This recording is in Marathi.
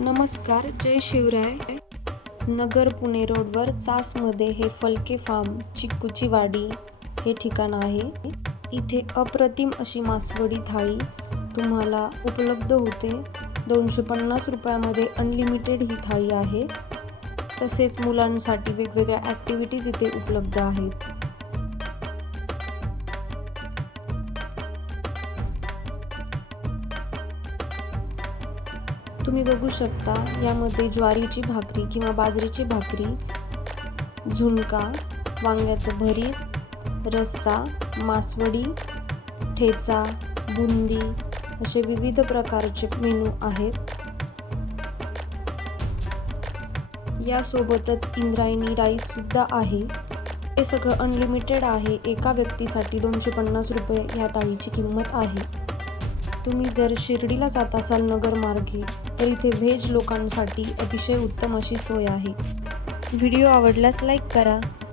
नमस्कार, जय शिवराय. नगर पुणे रोडवर चासमध्ये हे फलके फार्म चिक्कूची वाडी हे ठिकाण आहे. इथे अप्रतिम अशी मासवडी थाळी तुम्हाला उपलब्ध होते. 250 रुपयामध्ये अनलिमिटेड ही थाळी आहे. तसेच मुलांसाठी वेगवेगळ्या ॲक्टिव्हिटीज इथे उपलब्ध आहेत. तुम्ही बघू शकता, यामध्ये ज्वारीची भाकरी किंवा बाजरीची भाकरी, झुणका, वांग्याचं भरीत, रस्सा, मासवडी, ठेचा, बुंदी असे विविध प्रकारचे मेनू आहेत. यासोबतच इंद्रायणी राईस सुद्धा आहे. हे सगळं अनलिमिटेड आहे. एका व्यक्तीसाठी 250 रुपये ह्या थाळीची किंमत आहे. तुम्ही जर शिर्डीला जात असाल नगर मार्गे तर इथे व्हेज लोकांसाठी अतिशय उत्तम अशी सोय आहे. व्हिडिओ आवडल्यास लाईक करा.